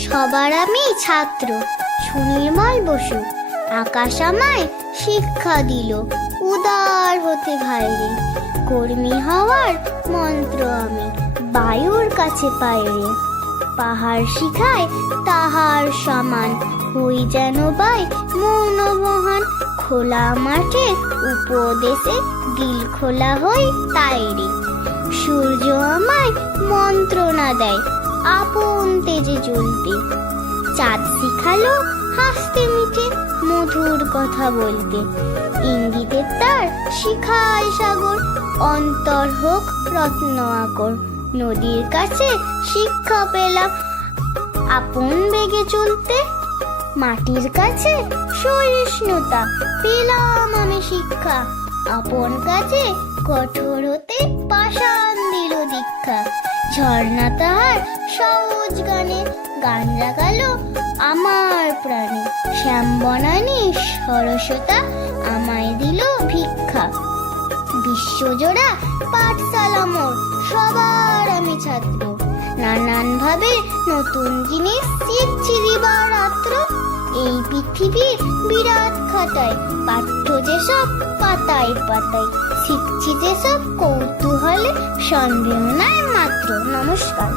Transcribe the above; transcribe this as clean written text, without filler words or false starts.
সবার আমি ছাত্র সুনির্মল বসু। আকাশ আমায় শিক্ষা দিল উদার হতে ভাইরে। কর্মী হওয়ার মন্ত্র আমি বায়ুর কাছে পাইরে। পাহাড় শিখায় তাহার সমান হই যেন বাই মৌন মহান। খোলা মাঠে উপদেশে দিল খোলা হই তাইরে। সূর্য আমায় মন্ত্রণা দেয় আপন তেজে জ্বলতে। চাঁদ শিখালো হাসতে মিঠে মধুর কথা বলতে। ইঙ্গিতের তার শিখায় সাগর অন্তর হোক রত্ন আকর। নদীর কাছে শিক্ষা পেলাম আপন বেগে চলতে। মাটির কাছে সহিষ্ণুতা পেলাম আমি শিক্ষা। আপন কাছে কঠোর হতে পাষাণ দিল দীক্ষা। ঝর্ণা তাহার সহজ গানে গান জাগালো আমার প্রাণে। শ্যাম বনানী সরসতা আমায় দিল ভিক্ষা। বিশ্বজোড়া পাঠশালা মোর সবার আমি ছাত্র। নানান ভাবে নতুন জিনিস শিখছি দিবারাত্র। এই পৃথিবীর বিরাট খাতায় পাঠ্য যেসব পাতায় পাতায় শিখছি যেসব কৌতূহলে সন্দেহ নাই মাত্র। নমস্কার।